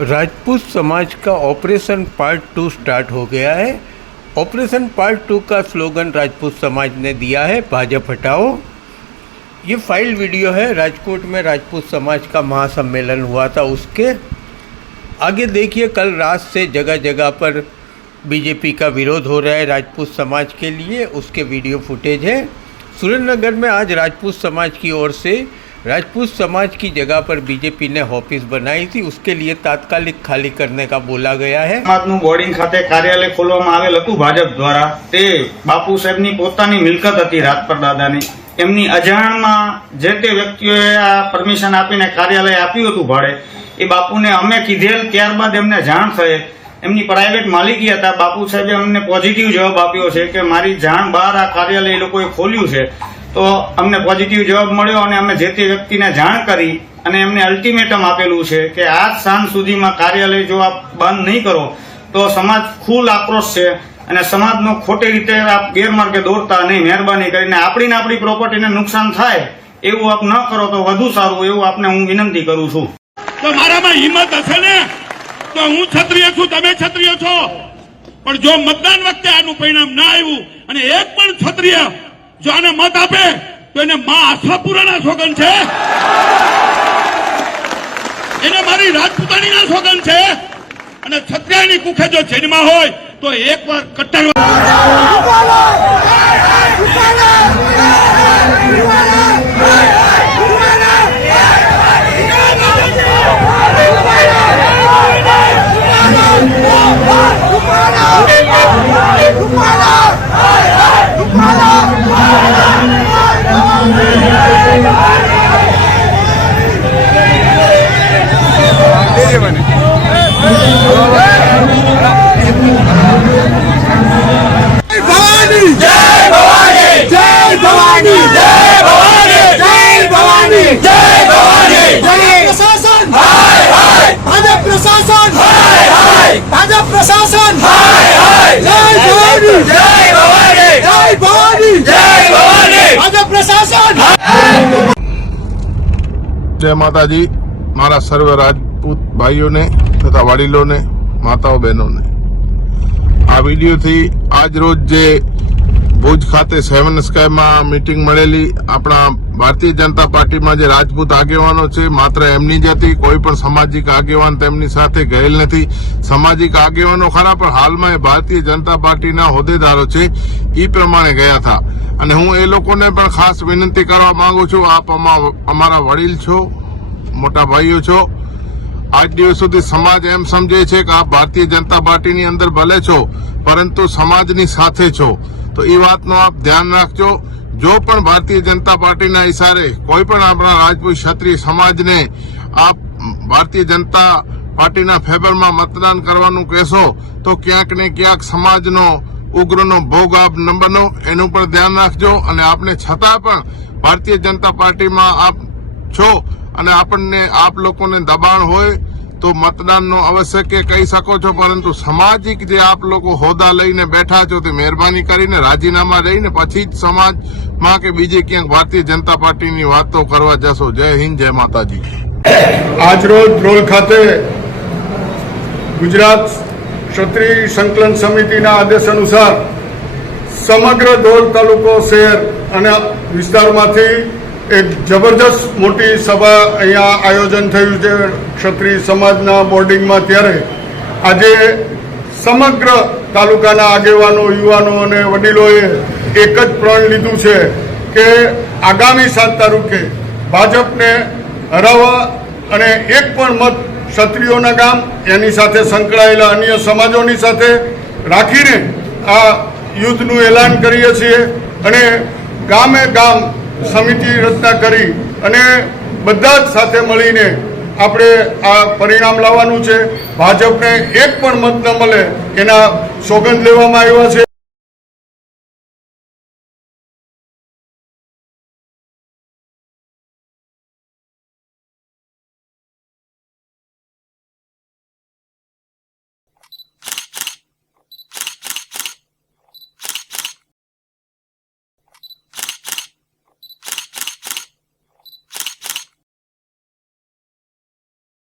राजपूत समाज का operation part to start हो गया है। ऑपरेशन पार्ट टू का स्लोगन राजपूत समाज ने दिया है, भाजपा हटाओ। ये फ़ाइल वीडियो है, राजकोट में राजपूत समाज का महासम्मेलन हुआ था उसके। आगे देखिए, कल रात से जगह जगह पर बीजेपी का विरोध हो रहा है राजपूत समाज के लिए, उसके वीडियो फुटेज है। सुरेंद्रनगर में आज राजपूत समाज की ओर से राजपूत समाज की जगह पर बीजेपी ने ऑफिस बनाई थी उसके लिए तात्कालिक खाली करने का बोला गया है સમાજનું બોર્ડિંગ ખાતે કાર્યાલય ખોલવામાં આવેલ હતું ભાજપ દ્વારા તે બાપુ સાહેબની પોતાની મિલકત હતી રાજપર દાદાની એમની અજાણમાં જે તે વ્યક્તિઓએ આ પરમિશન આપીને કાર્યાલય આપ્યું હતું ભાડે એ બાપુને અમે કીધેલ ત્યારબાદ એમને જાણ થયેલ એમની પ્રાઇવેટ માલિકી હતા બાપુ સાહેબે અમને પોઝિટિવ જવાબ આપ્યો છે કે મારી જાણ બહાર આ કાર્યાલય એ લોકોએ ખોલ્યું છે તો અમને પોઝિટિવ જવાબ મળ્યો અને અમે જે તે વ્યક્તિને જાણ કરી અને એમને અલ્ટિમેટમ આપેલું છે કે આજ સાંજ સુધીમાં કાર્યાલય જો આપ બંધ નહીં કરો, તો સમાજ ફૂલ આક્રોશ છે અને સમાજનો ખોટી રીતે આપ ગેરમાર્ગે દોરતા નહીં, મહેરબાની કરીને આપણી ને આપણી પ્રોપર્ટીને નુકસાન થાય એવું આપ ન કરો તો વધુ સારું એવું આપને હું વિનંતી કરું છું. તો મારામાં હિંમત હશે ને? તો હું ક્ષત્રિય છું, તમે ક્ષત્રિય છો. પણ જો મતદાન વખતે આનું પરિણામ ના આવ્યું અને એક પણ ક્ષત્રિય જો આને મત આપે, તો એને મા આશાપુરાના સોગન છે. એને મારી રાજપૂતાણીના સોગન છે. અને છત્રિયાની કુખે જો જન્મા હોય, તો એકવાર કટ્ટર પ્રશાસન ભાજપ પ્રશાસન ભાજપ પ્રશાસન ભાજપ પ્રશાસન જય માતાજી મારા સર્વ રાજપૂત ભાઈઓને તથા વડીલોને માતાઓ બહેનોને આ વિડીયોથી આજ રોજ જે ભુજ ખાતે સેવન સ્કાયમાં મીટિંગ મળેલી. આપણા ભારતીય જનતા પાર્ટીમાં જે રાજપૂત આગેવાનો છે, માત્ર એમની જ હતી, કોઈ પણ સામાજિક આગેવાન તેમની સાથે ગયેલ નથી. સામાજિક આગેવાનો ખરા, પણ હાલમાં એ ભારતીય જનતા પાર્ટીના હોદ્દેદારો છે એ પ્રમાણે ગયા હતા. અને હું એ લોકોને પણ ખાસ વિનંતી કરવા માંગુ છું, આપ અમા- અમારા વડીલ છો, મોટા ભાઈઓ છો આજ દિવસ સુધી સમાજ એમ સમજે છે કે આપ ભારતીય જનતા પાર્ટીની અંદર ભલે છો, પરંતુ સમાજની સાથે છો. તો એ વાતનો આપ ધ્યાન રાખજો. જો પણ ભારતીય જનતા પાર્ટીના ઇશારે કોઈ પણ આપણા રાજપૂત ક્ષત્રિય સમાજને આપ ભારતીય જનતા પાર્ટીના ફેવરમાં મતદાન કરવાનું કહેશો, તો ક્યાંક ને ક્યાંક સમાજનો ઉગ્રનો ભોગ આપ ન. બનો એનું પણ ધ્યાન રાખજો. અને આપને છતાં પણ ભારતીય જનતા પાર્ટીમાં આપ છો અને આપણને આપ લોકોને દબાણ હોય તો મતદાનનો અવશ્ય કહી શકો છો, પરંતુ સામાજિક જે આપ લોકો હોદ્દા લઈને બેઠા છો તે મહેરબાની કરીને રાજીનામા લઈને પછી જ સમાજમાં કે બીજે ક્યાંક ભારતીય જનતા પાર્ટીની વાતો કરવા જશો. જય હિન્દ, જય માતાજી. આજરોજ ધ્રોલ ખાતે ગુજરાત ક્ષત્રિય સંકલન સમિતિના આદેશ અનુસાર સમગ્ર ધ્રોલ તાલુકો શહેર અને વિસ્તારમાંથી એક જબરજસ્ત મોટી સભા અહીંયા આયોજન થયું છે ક્ષત્રિય સમાજના બોર્ડિંગમાં ત્યારે. આજે સમગ્ર તાલુકાના આગેવાનો, યુવાનો અને વડીલોએ એક જ પ્રણ લીધું છે કે આગામી સાત તારીખે ભાજપને હરાવવા અને એક પણ મત ક્ષત્રિયોના ગામ, એની સાથે સંકળાયેલા અન્ય સમાજોની સાથે રાખીને આ યુદ્ધનું એલાન કરીએ છીએ અને ગામે ગામ સમિતિ રચના કરી અને બધા જ સાથે મળીને આપણે આ પરિણામ લાવવાનું છે. ભાજપને એક પણ મત ન મળે એના સોગંદ લેવામાં આવ્યા છે.